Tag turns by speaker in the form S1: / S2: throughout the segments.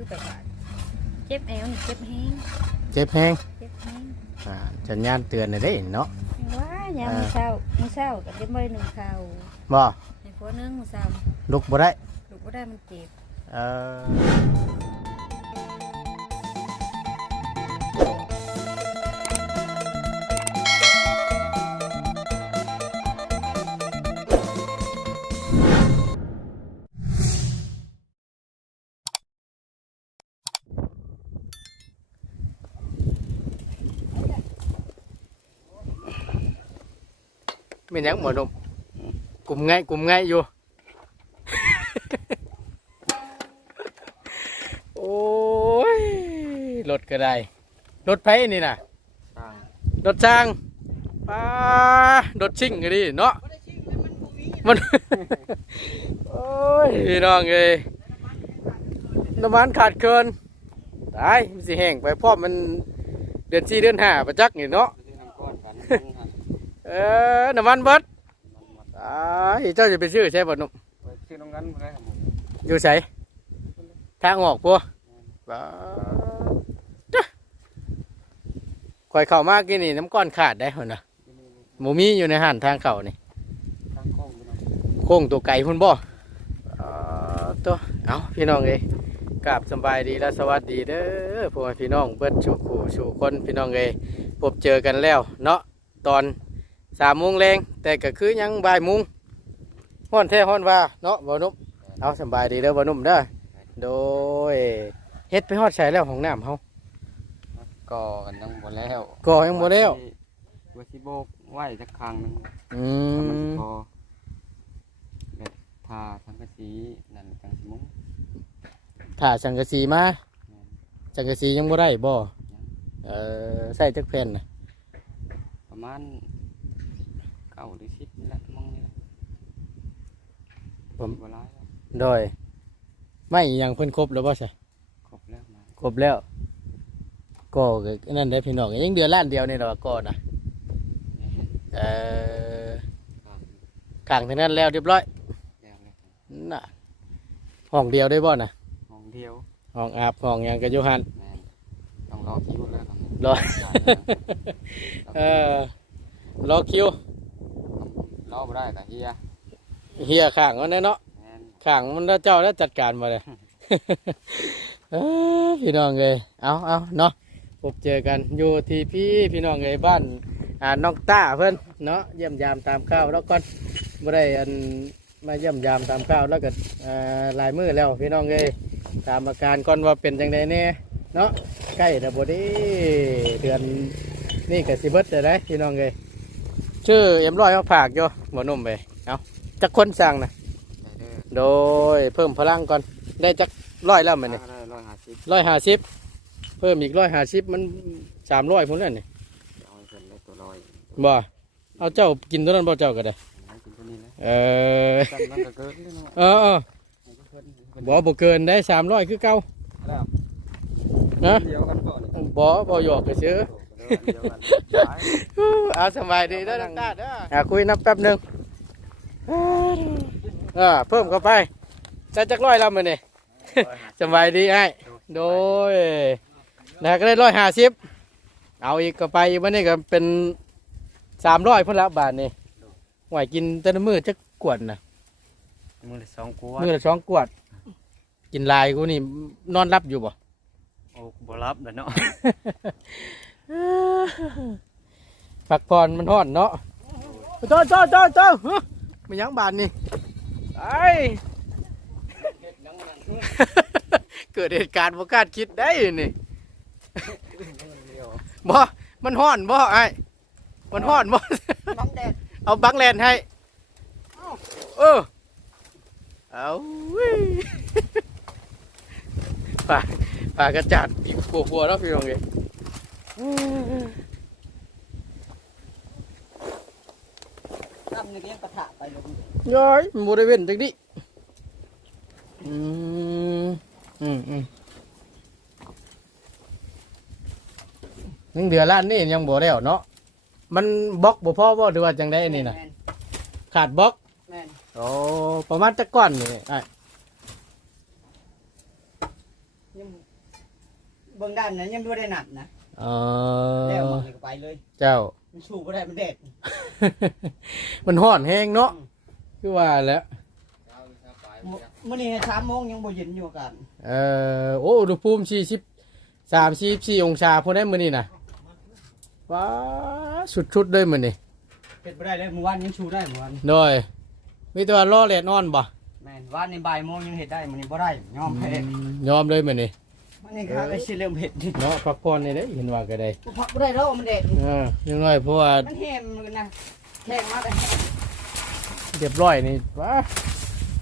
S1: คือแบบว่าเจ็บแอวนี่เจ็บแห้ง
S2: เจ็บแฮง
S1: เจ็บแห้ง
S2: อ่าสัญญาณเตือนน่ะเด้เนาะ
S1: ว้ายามมื้อเช้ามื้อเช้าก็จะบ่ได้นึ่งข้าว
S2: บ่
S1: ให้ผัวนึ่งมื้อเช้า
S2: ลุกบ่ได้
S1: ลูกบ่ได้มันเจ็บ
S2: เออ เป็นหยังหมอดมกลุ่มไงกลุ่มไงอยู่ โอ้ยรถก็ได้รถไผนี่นะรถจ้างป้ารถชิ่งก็ดีเนาะมันโอ้ยพี่น้องเอ้ยน้ำมันขาดเกินตายมันสิแห้งไปเพราะมันเดือนสี่เดือนห้าประจักนี่เนาะ เออน้ำมันเบิดตายเจ้าจะไปซื้อใช่ป่ะนุ่ม
S3: ชื่อน้องกันบ่ได้ครับผม
S2: อยู่ใส่ทางออกปัวบ้าจ้ะข่อยเข้ามากินนี่น้ำก้อนขาดได้เหรอนะหมูมีอยู่ในหันทางเข่านี่
S3: โค้ง
S2: ตัวไก่พุ่นบ่อ่าตัวเอาพี่น้องเอ้ยกราบสบายดีและสวัสดีเด้อพวกพี่น้องเบิดสู่ผู้สู่คนพี่น้องเอ้ยพบเจอกันแล้ว เนาะตอน สามโมงแรงแต่ก็คือยังบ่ายโมงฮ้อนแท้ฮ้อนว่าเนาะบ่นุ่มเอาสำบายดีเด้อบ่นุ่มเด้อโดยเฮ็ดไปฮอดใส่แล้วของน้ำเฮา
S3: ก็กันยังบ่แล้ว
S2: ก่อยังบ่แล้ว
S3: ว่าสิโบกไว้จักครั้งหนึง
S2: อื
S3: ถ้ามันสิ
S2: ม
S3: พอและทาทั้งกระสีนั่นจังสิมุ้ง
S2: ถ้าสังกะสีมา
S3: แม่น
S2: สังกะสียังบ่ได้บ่เออใส่จักแผ่นน่ะ
S3: ประมาณเก้าหรือสิบนี่แหละมองนี่แหละ
S2: ผม
S3: บ่หลายแล้ว
S2: โดย ไม่อิหยังเพิ่นครบแล้วบ่ใช่
S3: ครบแล้วมา
S2: ครบแล้วก็ก็นั่นได้พี่น้องยังเดือนล้านเดียวนี่ดอกก็นะ
S3: แม่น
S2: เออ
S3: ครับ
S2: กลางทั้งนั้นแล้วเรียบร้อย
S3: แล้วเลย
S2: น่ะห้องเดียวได้บ่น่ะ
S3: ห้องเดียว
S2: ห้องอาบห้องหยังก็อยู่หั่น
S3: แม่นต้องรอคิวแล้วครับ
S2: รอ เออรอคิว
S3: รอบ่ได้ก็เฮีย
S2: เฮียข้างมันแน่เนาะ
S3: แม่น
S2: ข้างมันแล้วเจ้าแล้วจัดการมาเลย เออพี่น้องเอ้ยเอาเอาเนาะพบเจอกันอยู่ที่พี่พี่น้องเอ้ยบ้านอ่าน้องต้าเพิ่นเนาะเยี่ยมยามตามข้าวแล้วก่อนบ่ได้อันมาเยี่ยมยามตามข้าวแล้วก็อ่าหลายมื้อแล้วพี่น้องเอ้ยตามอาการก่อนว่าเป็นจังไดแน่เนาะใกล้แล้วบ่ได้เดือนนี่ก็สิเบิดแล้วได้พี่น้องเอ้ยชื่อเอ็มร้อยมาฝากอยู่บ่หนุ่มไปเอา จักคนสั่งนะ
S3: ได้เด้อ
S2: โดยเพิ่มพลังก่อน ได้จักร้อยแล้วมันนี่
S3: ได้ร้อยห้าสิบ
S2: ร้อยห้าสิบเพิ่มอีกร้อยห้าสิบมันสามร้อยพุ่นแล้วนี่
S3: เอาให้เพิ่นเลยตัวร้อย
S2: บ่เอาเจ้ากินตัวนั้นบ่เจ้าก็ได้
S3: ให้กินตัวนี้นะ
S2: เออ
S3: กันมันก็เกินเลยเนาะ
S2: เออเออ
S3: มันก็เกินเกิน
S2: บ่บ่เกินได้สามร้อยคือเก่า
S3: แล้ว
S2: นะ
S3: เดียวกันก่อนนี่
S2: บ่บ่หยอกก็ซื้อ
S3: เดียวกันหลาย
S2: เอาสบายดีเด้อนักตาเด้ออะคุยนับแป๊บหนึง เออเพิ่มเข้าไปใส่จักร้อยแล้วมื้อนี่สบายดีไอ้โดยนะก็ได้ร้อยห้าสิบเอาอีกก็ไปอีกวันนี้ก็เป็นสามร้อยพุ่นละบาทนี่ไหวกินแต่ละมือจะกวดนะ
S3: มือละสองกว
S2: มือละสองกวด กินหลายกูนี่นอนรับอยู่บ่
S3: โอ้บ่รับแล้วเนาะ
S2: พักผ่อนมันฮ้อนเนาะจ้าจ้าจ้าจ้าฮะ ไม่ยั้งบานนี่ไอเกิดเหตุการณ์บ่คาดคิดได้นี่บ่มันห้อนบ่ไอ้มันห้อนบ่
S1: บังแดด
S2: เอาบังแลนให้เออเอาเว้ยป่าป่ากระจาดอีกกลัวๆแล้วพี่น้องเอ้ย
S1: น้ำนี่ก็ยังกระทะไปลง
S2: ย้อยมันบ่ได้เว้นจังดิอืมอืมอืมยังเดือล้านนี่ยังบ่แล้วเนาะมันบล็อกบ่พอบ่หรือว่าจังได๋นี่น่ะ
S1: แม่น
S2: ขาดบล็อก
S1: แม่น
S2: โอ้ประมาณจักก้อนนี่ไอ้
S1: ยยังเบิ่งด้านนั้นยังบ่ได้หนักนะ
S2: เอ
S1: แล้ว
S2: อ
S1: มันก็ไปเลย
S2: เจ้า
S1: มันสู้บ่ได้มันเด็ด
S2: มันห่อนแห้งเนาะคือว่าแล้ว
S1: มื้อนี้3โมงยังบ่เย็นอยู่กัน
S2: เออโอ้อุณหภูมิสี่สิบสามสี่สี่องศาพอได้มื้อนี้นะว้าสุดๆเลยมื้อนี้
S1: เฮ็ดบ่ได้เลยเมื่อวานยังสู้ได้เมื่อวาน
S2: โดยมีแต่ว่าล่อแลดนอนบ่
S1: แม่นวานในบ่ายโมงยังเฮ็ดได้มื้อนี้บ่ได้ยอมแพ้
S2: ยอมเลยมื้อนี้
S1: มันนี่ครับไอ้สิเริ่มเฮ็ดดิ
S2: เนาะพักผ่อนนี่เด้เห็นว่าก็ได้
S1: กูพักบ่ได้แล้วมันเด็ด
S2: เออยังน้อยเพราะว่า
S1: มันแห้มมันนะแข็งมาได้
S2: เรียบร้อยนี่ว้า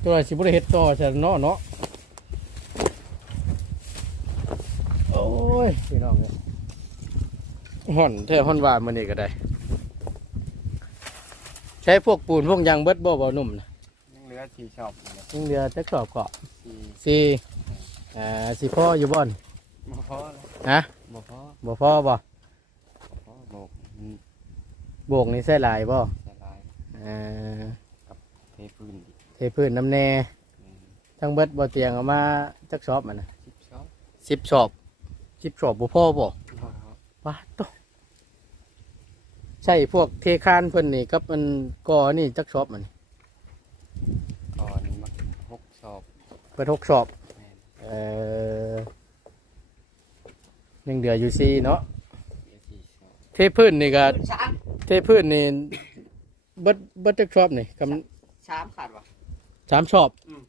S2: ตัวสิบ่ได้เฮ็ดต่อซะเนาะเนาะโอ้ยพี่น้องเอ้ยห่อนแท้ห่อนว่ามื้อนี้ก็ได้ ใช้พวกปูนพวกยางเบิดบ่บ่หนุ่มนะ
S3: ยังเหลือที่ชอบอยู่เลย
S2: ยังเหลือจักสอบเกาะ
S3: ที่
S2: สี่ อ่าสิพ่ออยู่บ่อน
S3: บ่พอเลย
S2: ฮะ
S3: บ่พอ
S2: บ่พ่อบ่
S3: บ่พอโบกอืม
S2: โบกนี่ใส่หลายบ่
S3: สลาย
S2: อ่า
S3: เทพื้นอีก
S2: เทพื้นน้ำแน่
S3: แม่น
S2: ทั้งเบิดบ่เตียงเอามาจักสอบมันนะ
S3: สิบชอบ
S2: สิบสอบสิบสอบบ่พ่อบ่
S3: บ่พอ
S2: ว้าตวใช่พวกเทคานเพิ่นนี่กับมันก่อนี่จักสอบมัน
S3: ก่อนมาหกชอบ
S2: เปิดหกสอบ
S3: แม่น
S2: เอ่อยังเหลืออยู่สี่เนาะ
S3: เหลือที่ชอบ
S2: เทพื้นนี่ก็
S1: สาม
S2: เทพื้นนี่เบิดเบิดจักสอบนี่กำ
S1: สามขาดว่ะ
S2: สามชอบ
S1: อืม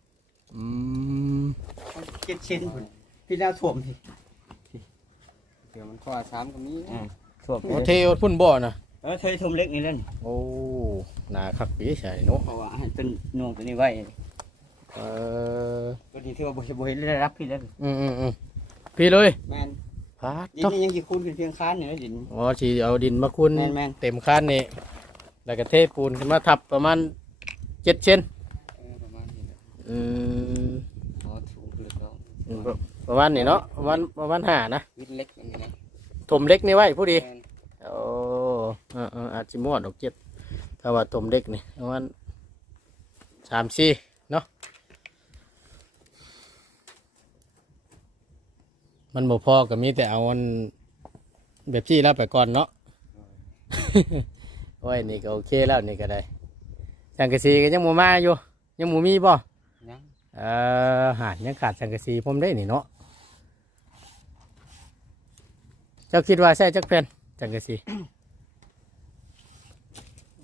S2: อืม
S1: มันเจ็ดชิ้นพุ่นพี่แล้วถ่วมที
S3: เดี๋ยวมันข้อสามก็มีนะ
S1: ถ่วม
S2: โอเทเอาพุ่นบ่อนะ
S1: เออเธอถ่วมเล็กนี่เล่น
S2: โอ้หนาคักปีใช่เนาะ
S1: เพราะว่าให้เป็นน่วงตัวนี้ไว้
S2: เออ
S1: ตัวนี้ที่ว่าบ่เห็นบ่เห็นได้รับพี่แล้ว
S2: อืมอืมอืมพี่เลย
S1: แม่น
S2: พาด
S1: ดิน
S2: ต้อง
S1: นี่ยังสิคูณขึ้นเพียงค้านนี่นะดิน
S2: อ๋อทีเอาดินมาคุณ
S1: แม่นแม่น
S2: เต็มคันนี่แล้วก็เทปูนขึ้นมาทับประมาณเจ็ดเซน
S3: เออประมาณนี้แหละ
S2: อืม
S3: พอสูงขึ้นแล้ว
S2: อืมประมาณนี้เนาะประมาณประมาณห้านะ
S3: วิดเล็กอันนี้นะ
S2: ถมเล็กนี่ไว้ผู้ดี
S3: แม่น
S2: โอ้เออเอออาจจะมั่วดอกเจ็ดถ้าว่าถมเล็กนี่ประมาณสามสี่เนาะ มันบ่พอก็มีแต่เอาอันแบบที่แล้วไปก่อนเนาะ โอ้ยนี่ก็โอเคแล้วนี่ก็ได้สังกะสีก็ยังหมูมาอยู่ ยังหมูมีบ่
S3: ยัง
S2: เออหาดยังขาดสังกะสีผมได้นี่เนาะเจ้าคิดว่าใช่จักแผ่นสังกะสี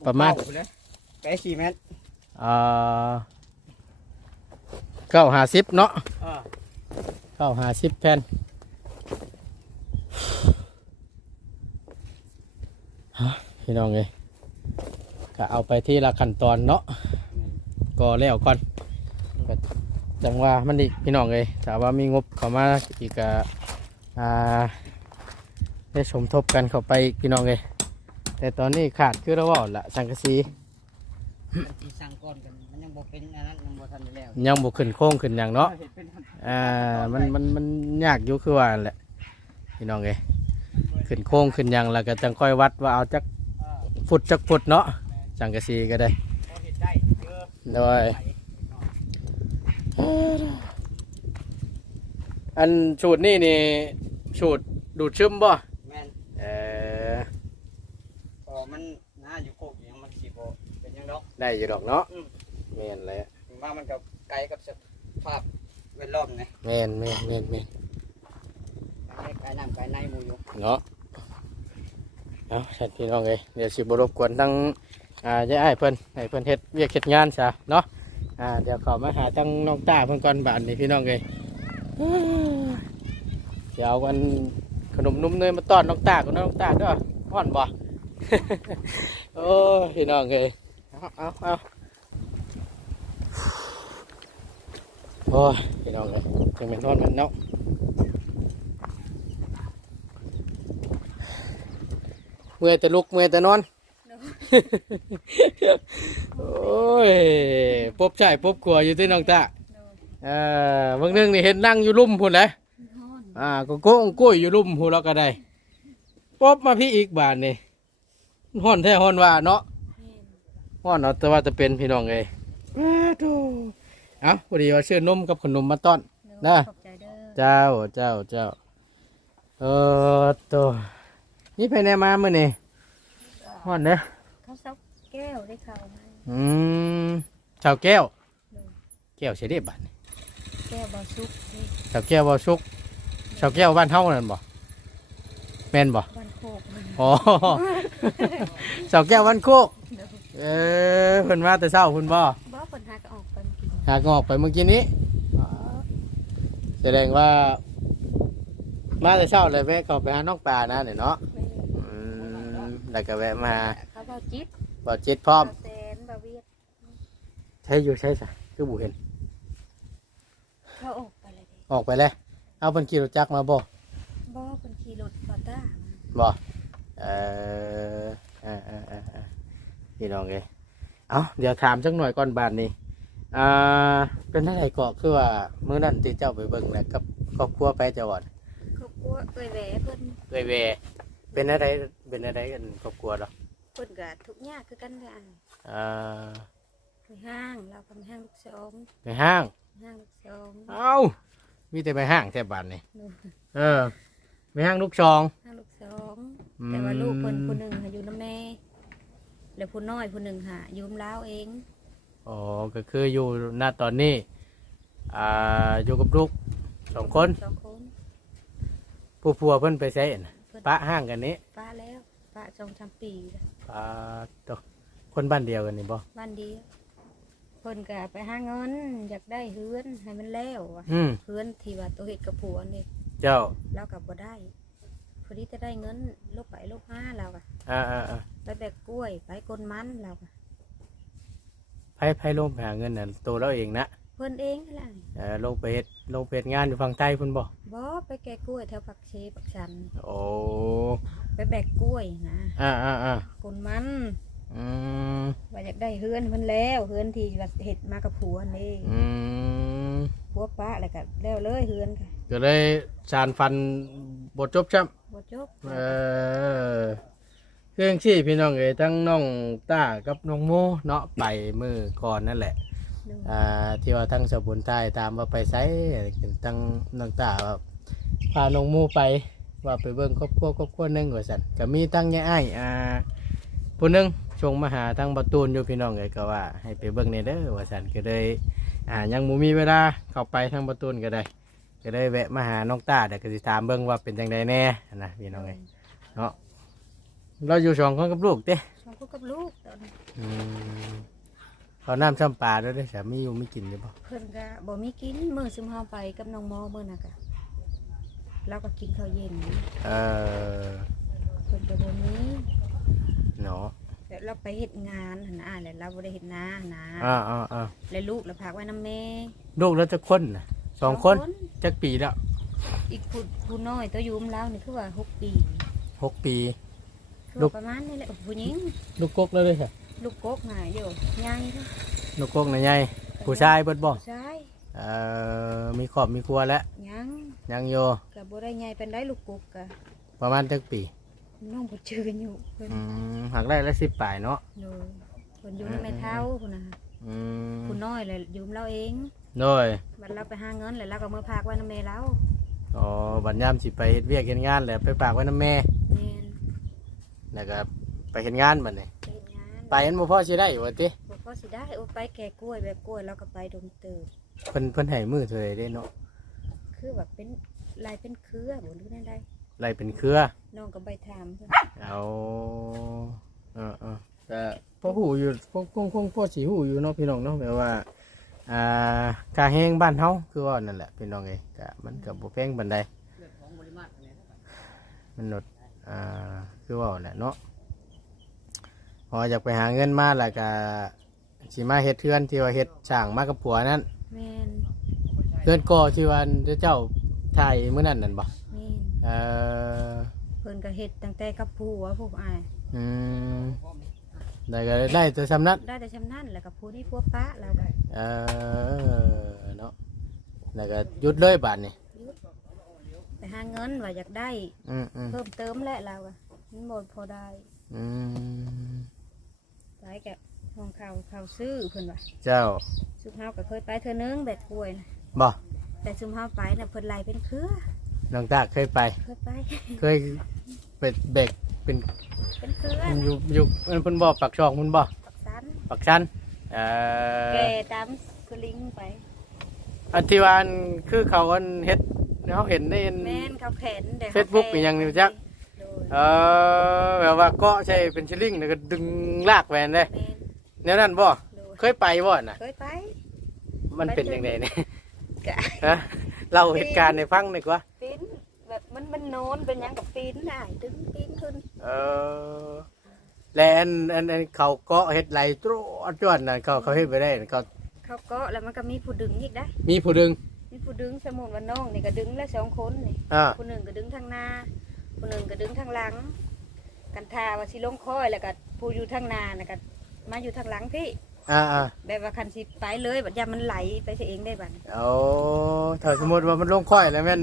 S2: ประมาณ
S1: เก้เลยไปสี่เมตร
S2: เอ่อเก้าหาสิบเนาะ
S1: อ่า
S2: เก้าหาสิบแผ่น ฮะพี่น้องเลยก็เอาไปที่ละขั้นตอนเนาะก็แล้วก่อนจังว่ามันอีกพี่น้องเลยถ้าว่ามีงบเข้ามาอีกก็อ่าได้สมทบกันเข้าไปพี่น้องเลยแต่ตอนนี้ขาดคือเราว่าละสังกะสี
S1: มันสิสั่งก่อนกันมันยังบ่เป็นอันนั้นยังบ่ทันได้แล้ว
S2: ยังบ่ขึ้นโค้งขึ้นอย่างเนาะ
S1: ห็เป็นขั้นต
S2: อ่า มัน มัน มันยากอยู่คือว่าแหละ พี่น้องเลยขึ้นโค้งขึ้นอย่างแล้วก็จังค่อยวัดว่าเอาจัก
S1: อ่า
S2: ฟุตจักฟุตเนาะสังกะสีก็ได้
S1: พอเห็นได้เออ
S2: โดยอันสูตรนี่นี่สูตรดูดซึมบ่
S1: แม่น
S2: เออ
S1: พอมันน่าอยู่โคกอยู่ยังมันสิบ่เป็นหยังดอก
S2: ได้อยู่ดอกเนาะ
S1: อืม
S2: แม่นเลย
S1: ถึงว่ามันก็ไกลกับสภาพแวดล้อมไง
S2: แม่นแม่นแม่นแม่น
S1: ไกลน้ำไกลในหมู่อยู่
S2: เนาะเอาชัดพี่น้องเลยเดี๋ยวสิบรบกวนทั้งอ่าจะให้เพิ่นให้เพิ่นเฮ็ดเวียกเฮ็ดงานซะเนาะอ่าเดี๋ยวเขอมาหาทั้งน้องตาเพิ่นก่อนบาดนี่พี่น้องเลยเดี๋ยวเอากันขนมนุ่มเนยมาต้อนน้องตากับน้องตาเด้วยอ่อนบ่ โอ้ยพี่น้องเลย เอาเอาโอ้ยพี่น้องเลยจังเป็นนอนมันเนาะเมื่อยแต่ลุกเมื่อยแต่นอน โอ้ยปบใช่ปบขัวอยู่ที่น้องตาเอ่อบางเรื่องนี่เห็นนั่งอยู่ลุ่มพุ่นเลยอ่าก็โก้งกุ้ยอยู่ลุ่มพุ่นแล้วก็ได้ปบมาพี่อีกบาทนี่ห้อนแท้ห้อนว่าเนาะ ห้อนเนาะแต่ว่าจะเป็นพี่น้องเลยแม่ดูเอาพอดีว่าชื่อนมกับขนมมาต้อน นะ
S1: ขอบใจเด้อ
S2: เจ้าเจ้าเจ้าเออตัวนี่ไปไหนมาเมื่อนี่ฮอดเด้อ
S4: เขาซักแก้วได้เข้ามา
S2: อืมชาวแก้ว แก้วเสียเด็บัดนี่
S4: แก้วบอซุกนี่
S2: ชาวแก้วบ่ชุกชาวแก้วบ้านเฮานั่นบ่แม่นบ่
S4: บ้านโคกมัน
S2: อ๋อ ชาวแก้ววันโคก เออเพิ่นมาแต่เช้าเพิ่นบ่
S4: บ่คนหาก็ออกไปกิน
S2: หากออกไปเมื่อกี้นี้แสดงว่า มาแต่เช้าเลยแวะเข้าไปหาน้องปลานะเนี่ยเนาะ
S4: ไม่
S2: อืมแล้วก็แวะมา
S4: เขาเบาจิต
S2: บ่จิตพร้อม
S4: เบาแสนเบาเวียด
S2: ใช้อยู่ใช้ซะคือบ่เห็น
S4: เขาออกไปเลยเด้
S2: ออกไปแล้ว เอาเพิ่นขี่รถจักรมาบ่
S4: บ่คนขี่รถบอต้ามา
S2: บ่เออเออเออเออเออ พี่น้องเอ้ยเอาเดี๋ยวถามจักหน่อยก่อนบาดนี้อ่าเป็นอะไรก็คือว่ามื้อนั้นที่เจ้าไปเบิ่งน่ะกับครอบครัวไปจังหวัด
S4: เขากลัวเอ้ยแหวเพิ่น
S2: เอ้ยเวเป็นอะไรเป็นอะไรกันครอบครัวเหรอ
S4: เพิ่นก็ทุกข์ยากคือกันเลยอะ
S2: อ่า
S4: ไปห้างเราก็ไปห้างลูกสอง
S2: ไปห้าง
S4: ห้างลูกสอง
S2: เอ้ามีแต่ไปห้างแทบบ้านนี่
S4: นู่น
S2: เออไปห้างลูกชอง
S4: ห้างลูกสอง
S2: อืม
S4: แต่ว่าลูกเพิ่นผู้หนึ่งหาอยู่น้ำแม่ แล้วผู้น้อยผู้หนึ่งหาอยืมล้าวเอง
S2: อ๋อก็คืออยู่ณตอนนี้อ่าอยู่กับลูกสองคน
S4: สองคน
S2: ผู้ผัวเพิ่นไปใช้น่ะ
S4: เพิ่น
S2: ปะห้างกันนี้
S4: ป้าแล้วป้าจองจำปีแล้ว
S2: ปะตกคนบ้านเดียวกันนี่บ่
S4: บ้านเดียวเพิ่นก็ไปหาเงินอยากได้เฮือนให้มันแล้วอะ
S2: อืม
S4: เฮือนที่ว่าตัวเฮ็ดกับผัวนี่
S2: เจ้า
S4: เรากับบ่ได้พอดีจะได้เงินลบไปลบห้าเราอะ
S2: อ่าอ่าอ่า
S4: ไปแบกกล้วย ไปกลมันเราอะ
S2: ไผไผลงไปหาเงินน่ะตัวเราเองนะ
S4: เพิ่นเองนั่นแหละ
S2: เออลงไปเฮ็ดลงไปเฮ็ดงานอยู่ฝั่งใต้พุ่นบ่
S4: บ่ไปแกะกล้วยแถวปักเชปักชัน
S2: โอ้
S4: ไปแบกกล้วยนะ
S2: อ่าอ่าอ่าก
S4: ลมัน
S2: อืม
S4: ว่าอยากได้เฮือนเพิ่นแล้วเฮือนที่ว่าเฮ็ดมากับผัวนี่
S2: อืม
S4: ผัวป้าแล้วก็แล้วเลยเฮือนค่ะ
S2: ก็เลยสารฟันบทจบช้
S4: บ่จบำ
S2: เออ เครื่องชี้พี่น้องเอ๋ยทั้งน้องต้ากับน้องโมเนาะไปมือก่อนนั่นแหละ
S4: หนึ่ง
S2: อ่าที่ว่าทั้งสบุนใต้ตามว่าไปไสทั้งน้องต้าว่าพาน้องโมไปว่าไปเบิ่งครอบครัวครอบครัวหนึงว่าซั่นก็มีทั้งยายอ้ายอ่าผู้หนึงชงมาหาทั้งประตูนอยู่พี่น้องเอ๋ยก็ว่าให้ไปเบิ่งในเด้อว่าซั่นก็เลยอ่ายังบ่มีเวลาเข้าไปทางประตูนก็ได้ก็ได้แวะมาหาน้องต้าเดี๋ยวก็สิถามเบิ่งว่าเป็นจังไดแน่นะพี่น้องเอ้ยเนาะ เราอยู่สองคนกับลูกเด้
S4: สองคนกับลูกตอนนี้
S2: อืมเขาน้ำซ้ำปลาด้วยเด้สามีอยู่ไม่กินเลยบ่
S4: เพิ่นก็บ่มีกินมื้อซึมเฮาไปกับน้องหมอมื้อน่ะก็เราก็กินข้าวเย็น
S2: เออ
S4: เพิ่นก็บ่มี
S2: เนาะ
S4: แต่เราไปเฮ็ดงานหั่นนะแล้วเราบ่ได้เฮ็ดนาหั่นนะ
S2: อ่าอ่าอ่า
S4: แล้วลูกเราพากไว้นำแม่
S2: ลูกแล้วจะคนนะสองคนจักปีแล้ว
S4: อีกผู้ผู้น้อยตัวอยู่มแล้วนี่คือว่าหกปี
S2: หกปี
S4: คือ
S2: ลูก
S4: ว่าประมาณนี้แหละผู้หญิง
S2: ลูกกกแล้วเลยค่ะ
S4: ลูกกกน่ะอยู่ใหญ่เด้อ
S2: ลูกกกนะยายผู้ชายเบิดบ่
S4: ใช่
S2: เอ่อมีครอบมีครัวแล้ว
S4: ยัง
S2: ยังโย
S4: ก็บ่ได้ใหญ่ปานใดลูกกกก็
S2: ประมาณจักปี
S4: น้องบ่เจออยู่เพิ่น
S2: อืมหักได้ละสิบปลายเนาะ
S4: โดยเพิ่นอยู่ในแม่เฒ่าพุ่นน่ะ
S2: อืม
S4: ผู้น้อยเลยอยู่มเราเอง
S2: โดย
S4: บัดเราไปหาเงินแล้วเราก็มือพากไว้นำแม่เรา
S2: อ๋อบัดยามสิไปเฮ็ดเวียกเฮ็ดงานแหละไปฝากไว้นำแม่
S4: แม่น
S2: แล้วก็ไปเฮ็ดงานบัดนี้
S4: ไปเฮ็ดงาน
S2: ไปอันบ่พอสิได้ว่าติ
S4: บ่พอสิได้โอ้ไปแก่กล้วยแบบกล้วยเราก็ไปดมเติบ
S2: เพิ่นเพิ่นให้มือเท่าใดเด้เนาะ
S4: คือแบบเป็นลายเป็นเครือบ่รู้ได้ได
S2: ไล่เป็นเครือ
S4: น้องก็ใบถามเพิ่น
S2: เอาเออเออแต่พ่อหูอยู่คงคงคงพ่อสิหูอยู่เนาะพี่น้องเนาะแบบว่าอ่ากาแห้งบ้านเฮาคือว่านั่นแหละพี่น้องเอ้ยก็มันก็บ่แพงปานใดมันลด อ่าคือว่าแหละเนาะพออยากไปหาเงินมาแล้วก็สิมาเฮ็ดเทือนที่ว่าเฮ็ดสร้างมากับผัวนั่น
S4: แม่น
S2: เทือนก่อที่ว่าเจ้าถ่ายมื้อนั้นนั่นบ่
S4: แม่น
S2: เออ
S4: เพิ่นก็เฮ็ดตั้งแต่กับผัวผู้อ้าย
S2: อืมได้ก็ได้แต่สำนัก
S4: ได้แต่ชำนาญแล้วก็ผู้ที่ผัวป้าเราก็
S2: เออเนาะแล้วก็หยุดเลยบาทนี่
S4: หยุดไปหาเงินว่าอยากได้
S2: อืมอืม
S4: เพิ่มเติมแหละเราก็มันบ่พอได้
S2: อืม
S4: ไปแกะห้องเขาเขาซื้อเพิ่นว่า
S2: เจ้า
S4: สุกเฮาก็เคยไปเทื่อนึงแบกกล้วยนะ
S2: บ่
S4: แต่ซุมเฮาไปน่ะเพิ่นไล่เป็นเครือ
S2: น้องตาเคยไป
S4: เพิ่นไป
S2: เคยเป็นเบรกเป็น
S4: เป็นเครือ
S2: อยู่อยู่มันเพิ่นบ่ปักช่องเพิ่นบ่
S4: ปักสัน
S2: ปักชันเอ่อ
S4: แกตามสลิงไป
S2: อันที่ว่าอันคือเขาอันเฮ็ด เขาเห็นในอัน
S4: แม่นเขาแขนเดี๋ยว
S2: Facebook เป็นหยังนี่จ๊ะ
S4: โดย
S2: เออแบบว่าเกาะใช่เป็นชิลลิ่งแล้วก็ดึงลากแหวนเลย
S4: แม่น
S2: แนวนั้นบ่
S4: โดย
S2: เคยไปบ่น่ะ
S4: เคยไป
S2: มันเป็นยังไงเนี่ย
S4: กะ
S2: ฮะเล่าเหตุการณ์ให้ฟังหน่อยกว่า
S4: ปีนแบบมันมันโนนเป็นหยังกับปีนได้ดึงปีนขึ้น
S2: เออแล้วอันอันอันเขาเกาะเฮ็ดไหลตรวจจวนน่ะเขาเขาเฮ็ดไปได้น่ะเขา
S4: เขาก็แล้วมันก็มีผู้ดึงอีกได้
S2: มีผู้ดึง
S4: มีผู้ดึงสมุนวันน้องนี่ก็ดึงแล้วสองคนนี่
S2: อ่า
S4: ผู้หนึ่งก็ดึงทางหน้าผู้หนึ่งก็ดึงทางหลัง กันทาว่าสิลงค่อยแล้วก็ผู้อยู่ทางหน้านะก็มาอยู่ทางหลังพี่
S2: อ่าอ่า
S4: แบบว่าคันสิไปเลยบัดยามมันไหลไปเองได้บัด
S2: เอาถ้าสมมติว่ามันลงค่อยแล้วแม่น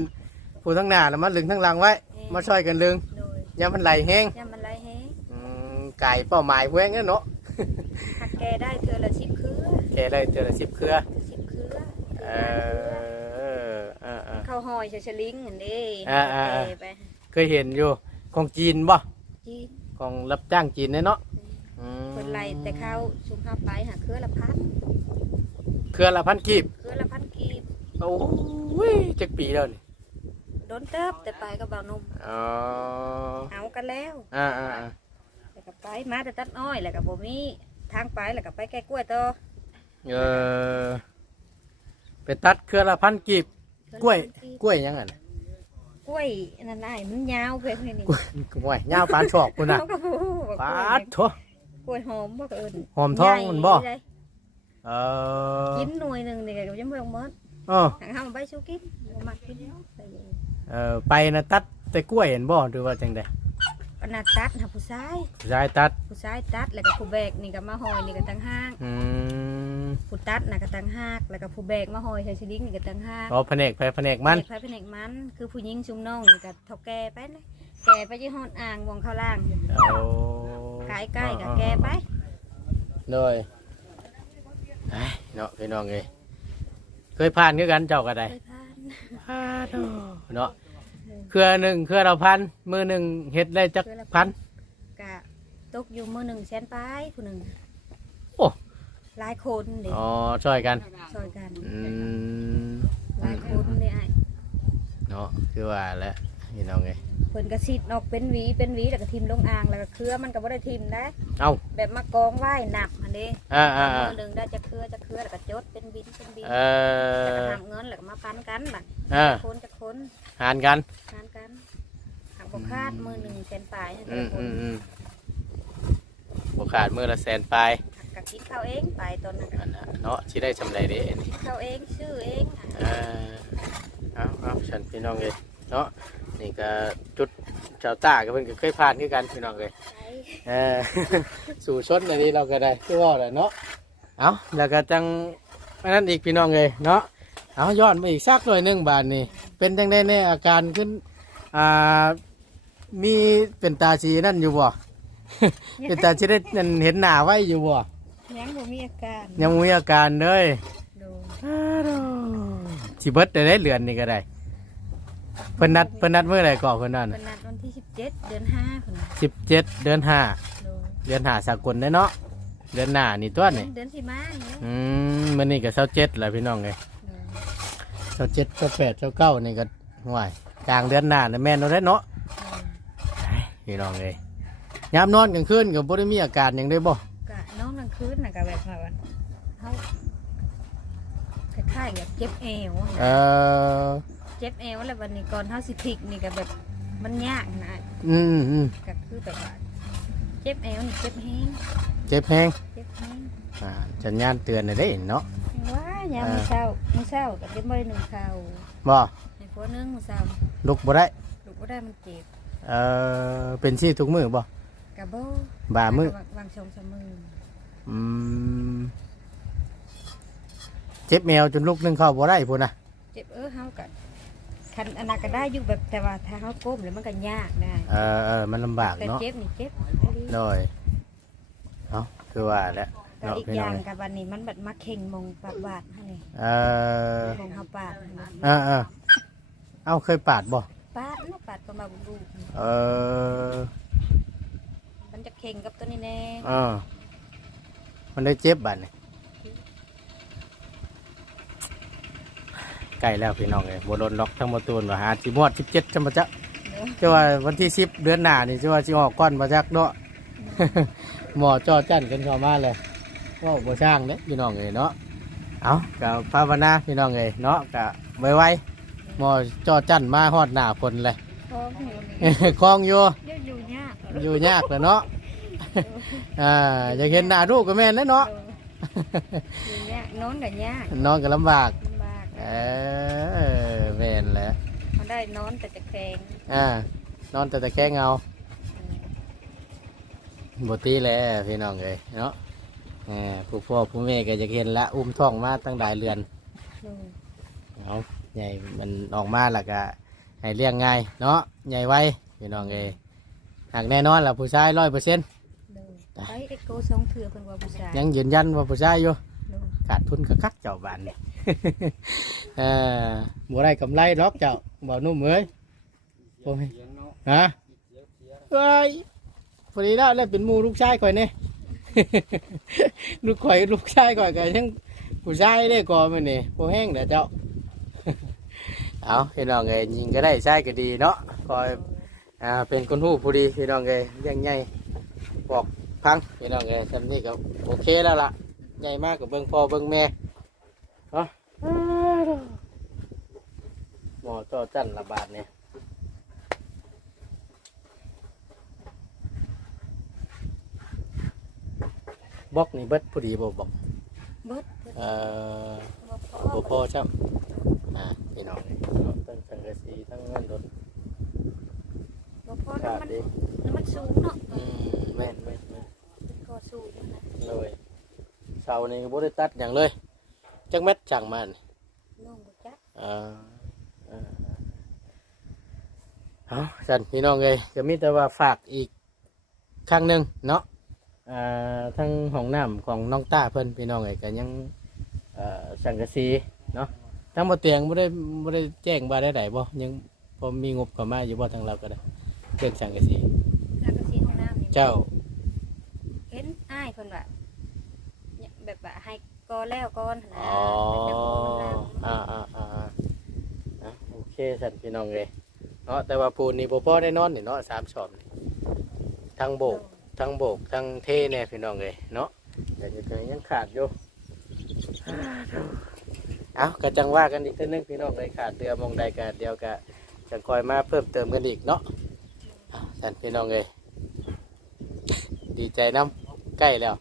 S2: ผู้ทั้งหน้าแล้วมันลึงทั้งหลังไว้มาช่วยกันลึง
S4: โดย
S2: อย่ามันไหลแห้ง
S4: ยามมันไหลแฮง
S2: อืมไก่เป้าหมายเว้งนั่นเนาะ
S4: หักแกได้เธอละสิบเครือ
S2: แกเลยเจอละสิบเครือ
S4: สิบเครือ
S2: เออเออ เออเออ
S4: เข้าหอยเฉลิงอันนี้
S2: อ่าอ่าอ่า
S4: แกไป
S2: เคยเห็นอยู่ของจีนบ่
S4: จีน
S2: ของรับจ้างจีนเนี่ยเนาะอืม
S4: คนไหลแต่เข้าชุมข้าวไปหาเครือละพัน
S2: เครือละพันกีบ
S4: เครือละพันกีบ
S2: โอ้ยจักปีแล้วนี่
S4: โดนเติบแต่ไปก็เบานุ่ม
S2: อ๋อ
S4: เอากันแล้ว
S2: อ่าอ่าอ่า
S4: แล้วก็ไปมาแต่ตัดอ้อยแล้วก็บ่มีทางไปแล้วก็ไปแก้กล้วยต่อ
S2: เออไปตัดเครือละพันกีบ กล้วย
S4: เครือละพัน กีบ
S2: กล้วยยังไง
S4: กล้วยนั่นน่ะมันยาวเพิ่นนี่
S2: กล้วยกล้วยยาวปานชอกคุณน่ะ
S4: เขาก็บ่ฮู้ว่
S2: ปาด
S4: ก
S2: โถ
S4: ล้วยหอมบ่ก็เอิ้น
S2: หอมทองมันบ่
S4: ใหญ่เลย
S2: เออ
S4: กินหน่วยหนึงนี่ก็ยังบ่ต้องหมด
S2: เออ
S4: หางเฮาไปสู้กินบ่มักกินไปเลย
S2: เออไปนะตัดแต่กล้วยเห็นบ่หรือว่าจังได
S4: อันน่ะตัดหาผู้ชาย
S2: ผู้ชายตัด
S4: ผู้ชายตัดแล้วก็ผู้แบกนี่ก็มาหอยนี่ก็ต่างหาก
S2: อืม
S4: ผู้ตัดน่ะก็ต่างหากแล้วก็ผู้แบกมาหอยใส่ชิลิงนี่ก็ต่างหาก
S2: อ๋อแผนกไปแผนกมัน
S4: แผแผนกมัน คือผู้หญิงชุมน้องนี่ก็เท่าแก่ไปนะแก่ไปที่ห้องอ่างวงข้าวล่าง
S2: โอ้
S4: ใกล้ใกล้ๆกับแก่ไป
S2: โดยเอ้ยเนาะพี่น้องเอ้ยเคยผ่านคือกันเจ้าก็ได้
S4: เคยผ่าน
S2: ผ่านเนาะเครือหนึ่งเครือเราพันมือหนึ่งเฮ็ดได้จักพัน
S4: กะตกอยู่มือหนึ่งแสนปลายผู้หนึ่ง
S2: โอ้
S4: หลายคนเด็
S2: อ๋อช่วยกัน
S4: ซอยกัน
S2: อืม
S4: หลายคนเลยไอ้
S2: เนาะคือว่าแล้วพี่น้องเอ้ย
S4: เพิ่นก็สิดออกเป็นหวีเป็นหวีแล้วก็ทิมลงอ่างแล้วก็เครือมันก็บ่ได้ทิมนะ
S2: เอา
S4: แบบมากองไว้หนับอันนี้
S2: อ่าอ่าอ่า
S4: มือหนึ่งได้จะเครือจะเครือแล้วก็จดเป็นบินเป็นบิน
S2: เอ
S4: แล้วก็
S2: อ
S4: ทำเงินแล้วก็มาปันกันบัด
S2: เออ
S4: คนจะคน
S2: หารกัน
S4: งานกันหักบกคาดมือหนึ่งแสนปลายให้แต่
S2: อื
S4: ละ
S2: ม
S4: ค
S2: อื
S4: น
S2: มอืมบ่ขาดมือละแสนปลาย
S4: หั กกับคิดเข้าเองไปตอนนั้น
S2: อันน่ะเนาะสิได้สำไรเด้
S4: คิดเข้าเองชื่อเองอะ
S2: เออเอาเอาฉันพี่น้องเลยเนาะนี่ก็จุดเจ้าตาก็เพิ่นก็เคยผ่านคือกันพี่น้องเลย
S4: ใช่
S2: เออ สู่ชนในนี้เราก็ได้ที่ว่าแหละเนาะเอาแล้วก็จังอันนั้นอีกพี่น้องเลยเนาะเอาย้อนมาอีกสักหน่อยหนึงบาทนี่เป็นจังได้ในอาการขึ้นอ่ามีเป็นตาชีนั่นอยู่บ่ เป็นตาชีได้นั่นเห็นหน้าไว้อยู่บ่
S4: ยังบ่มีอาการ
S2: ยังบ่มีอาการเลย
S4: ดู
S2: สิเบิดได้ได้เหลือนนี่ก็ได้เพิ่นนัดเพิ่นนัดเมื่อไหร่ก่อนเพิ่นนั่น
S4: เป็นนัดวันที่สิบเจ็ดเดือนห้าคนน่ะ
S2: สิบเจ็ดเดือนห้า
S4: ดู
S2: เดือนห้าสากลได้เนาะเดือนหน้านี่ตัวนี่
S4: เดือนสิมาเนี่ย
S2: อืมมันนี่ก็เศร้าเจ็ดแหละพี่น้องไง
S4: ดู
S2: เศร้าเจ็ดเศร้าแปดเศร้าเก้านี่ก็ห่วยกลางเดือนหน้าน่ะแม่นเราได้เนาะพี่น้องเลยยามนอนกลางคืนก็บ่ได้มีอาการหยังได้บ่
S4: คืนน่ะกะแบบว่าเขาคล้ายๆแบบเจ็บเอวอะ
S2: เออ
S4: เจ็บเอวแล้ววันนี้ก่อนเขาสิพลิกนี่ก็แบบมันยากนะ
S2: อืมอืม
S4: ก็คือแบบว่าเจ็บเอวนี่เจ็บแห้ง
S2: เจ็บแฮง
S4: เจ็บแห้ง
S2: อ่าสัญญาณเตือนน่ะได้เนาะ
S4: ว้ายามมื้อเช้ามื้อเช้าก็เจ็บบ่ได้หนึ่งข้าว
S2: บ่
S4: ให้ผัวนึ่งมื้อเช้า
S2: ลุกบ่ได้
S4: ลูกบ่ได้มันเจ็บ
S2: เออเป็นซี่ทุกมือบ่
S4: กะบ่
S2: บ่ามือ
S4: วางวางชงสามมื อ
S2: อืมเจ็บแมวจนลุกนึ่งข้าวบ่ได้พุ่นนะ
S4: เจ็บเออเฮาก็คันอันนั้นก็ได้อยู่แบบแต่ว่าถ้าเฮาก้มแล้วมันก็ยากได้
S2: เออเออมันลำบาก
S4: แต่
S2: เนาะ
S4: เจ็บนี่เจ็บ
S2: โดยเนาะคือว่าแหล้ว
S4: ก็
S2: เนาะ
S4: อีก
S2: พี่
S4: อ
S2: น้อย่าง
S4: งกับวันนี้มันแบบมาเข่งมงปากบาดฮะนี่
S2: เออ
S4: มงเฮาปาดนะ
S2: เออเออเอาเคยปาดบ่
S4: ปาดนะปาดก็มาบุลูก
S2: เออ
S4: มันจะเข่งกับตัวนี้แน่
S2: เออ มันได้เจ็บบัดนี่ใกล้แล้วพี่น้องเลยบ่โดนล็อกทั้งหมดตูนว่าหาสิมอด17จังบ่จ๊ะ
S4: เด้อ
S2: จะว่าวันที่10เดือนหน้านี่จะว่าสิออกก้อนมาจักเนาะหมอจอจันกันเข้ามาเลยเว่าบ่ช่างเด้พี่น้องเอ้ยเนาะเอาก็ภาวนาพี่น้องเอ้ยเนาะก็ไวๆหมอจอจันมาฮอดหน้าฝนเลย
S4: ท้องอยู่นี่
S2: คลองอยู่
S4: เดี๋ยวอยู่ยาก
S2: อยู่ยากเลยเนาะ อ่าอยากเห็นหน้าลูกก็แม่นแล้วเนาะ
S4: อยู่ยากนอนก็ยาก
S2: นอนก็ลำบาก
S4: ลำบาก
S2: เออแม่นแหละ
S4: มันได้นอนแต่จะแข็ง
S2: อ่านอนแต่ตะแคงเอาบตีแหล้วพี่น้องเอ้ยเนาะเออผู้พ่อผู้แม่ก็จะเห็นละอุ้มท้องมาตั้งหลายเรือน
S4: อืม
S2: เอาใหญ่มันออกมาแล้วก็ให้เลี้ยงง่ายเนาะใหญ่ไว้พี่น้องเอ้ยหากแน่นอนล่ะผู้ชายร้อยเปอร์เซ็นต์
S4: เด้อ ไปเอ็กโกสองเถื่อเพิ่นว่าผู้ชาย
S2: ยังยืนยันว่าผู้ชายอยู่
S4: เด้อ
S2: ขาดทุนก็คักเจ้าบ้านนี่ เออบัได้กำไรดอกเจ้าบ่นุ่มเอ้ยโอ้ย
S3: เสียงเนาะ
S2: ฮะ
S3: เสียงเสียง
S2: เอ้ยพอดีแล้วแล้วเป็นหมูลูกชายข่อยเนี่ยลูกข่อยลูกชายข่อยก็ยังผู้ชายได้ก่อมันนี่ผู้แห้งเด้อเจ้า เอาพี่น้องเอ้ยยิงก็ได้ใช่ก็ดีเนาะคอยอ่าเป็นคนหู้ผู้ดีพี่น้องเอ้ยยังไงบอก พังพี่น้องเอ้ยทำนี่ก็โอเคแล้วล่ะใหญ่มากกับเบิ้งพ่อเบิ้งแม่เนาะหมอจอจันระบาดเนี่ยบล็อกนี่เบิดผู้ดีบ่บอก
S4: เบิดเบิด
S2: เอ่อ
S4: บ่พอ
S2: บ่พอใช่ไหมอ่าพี่น้องเอ้ยเนาะทั้งสังกะสีทั้งเงินรถ
S4: บ่พอ
S2: ขาด
S4: น้ำมัน
S2: ดี
S4: น้ำมันสูงเนาะ
S2: อืมแม่นแม่น แม่น
S4: ก็สูงนะ
S2: เลยเสานี่ก็บ่ได้ตัดอย่างเลย จักเม็ดจังมัน
S4: น้องบ่จัก
S2: เออเออเอาสันพี่น้องเลยจะมีแต่ว่าฝากอีกครั้งหนึ่งเนาะอ่าทั้งห้องน้ำของน้องต้าเพิ่นพี่น้องเลยก็ยังเอ่อสังกะสีเนาะทั้งบ่เตียงบ่ได้บ่ได้แจ้งบ่ได้ใดบ่ยังพอมีงบเข้ามาอยู่บ่ทางเราก็ได้เรื่องสังกะสี
S4: แล้วก็สีห้องน้ำนี่
S2: เจ้า
S4: เห็นอ้ายเพิ่นว่าเนี่ยแบบว่าให้ก่อแล้วก่อนหั่นนะ
S2: อ๋อ
S4: แต่บ่ห้องน้ำ
S2: อ่าอ่าอ่าอะโอเคสันพี่น้องเลยเนาะแต่ว่าปูนนี่บ่พอได้นอนนี่เนาะสามชอบนี่ทั้งโบกทั้งโบกทั้งเทเนี่ยพี่น้องเลยเนาะแต่ยังยังขาดอยู่เอาก็จังว่ากันอีกเท่านึงพี่น้องเลยขาดเรือมองใดกันเดียวกะจะคอยมาเพิ่มเติมกันอีกเนาะเอาสันพี่น้องเลยดีใจน้ำ ใกล้แล้ว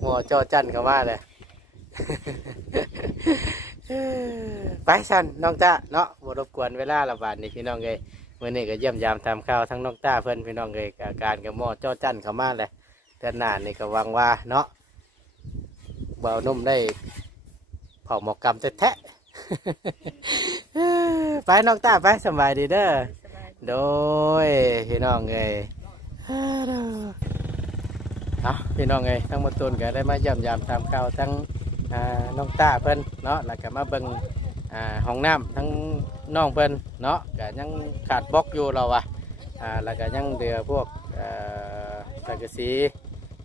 S2: หมอจอจันเข้ามาเลยไปสันน้องจ้าเนาะบรบกวนเวลาละบาดนี่พี่น้องเอ้ยมื้อนี้ก็เยี่ยมยามตามข่าวทั้งน้องต้าเพิ่อนพี่น้องเอ้ยก็อาการก็หมอจอจันเข้ามาเลยเดือนหน้านี่ก็วังว่าเนาะเบานุ่มได้เผาหมอกกรรมแท้ๆไปน้องต้าไปสบายดีเด้อ
S4: สบาย
S2: โดยพี่น้องเอ้ย เอาพี่น้องเอ้ยทั้งหมดตุนก็ได้มาเยี่ยมยามตามเข่าทั้งน้องตาเพิ่นเนาะแล้วก็มาเบิ่งห้องน้ำทั้งน้องเพิ่นเนาะก็ยังขาดบล็อกอยู่เราอะอ่าแล้วก็ยังเหลือพวกสังกะสี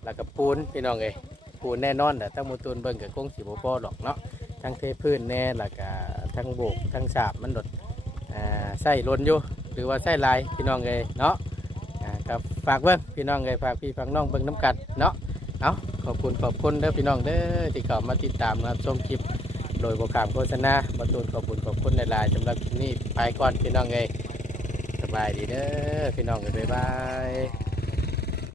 S2: แล้วก็ปูนพี่น้องเอ้ยปูนแน่นอนแต่ถ้าหมูตูนเบิ่งก็คงสิบ่พอหรอกเนาะทั้งเทพื้นแน่แล้วก็ทั้งโบกทั้งสาบมันดดใส่ล้นอยู่หรือว่าใส่ลายพี่น้องเอ้ยเนาะ ฝากเบิ้งพี่น้องเลยฝากพี่ฝากน้องเบิ่งน้ำกัดเนาะเอาขอบคุณขอบคุณเด้อพี่น้องเด้อที่เข้ามาติดตามรับชมคลิป โดยโปรแกรมโฆษณาประตูนขอบคุณขอบคุณในลายสำหรับคลิปนี้ไปก่อนพี่น้องเลยสบายดีเด้อพี่น้องเลยบ๊ายบาย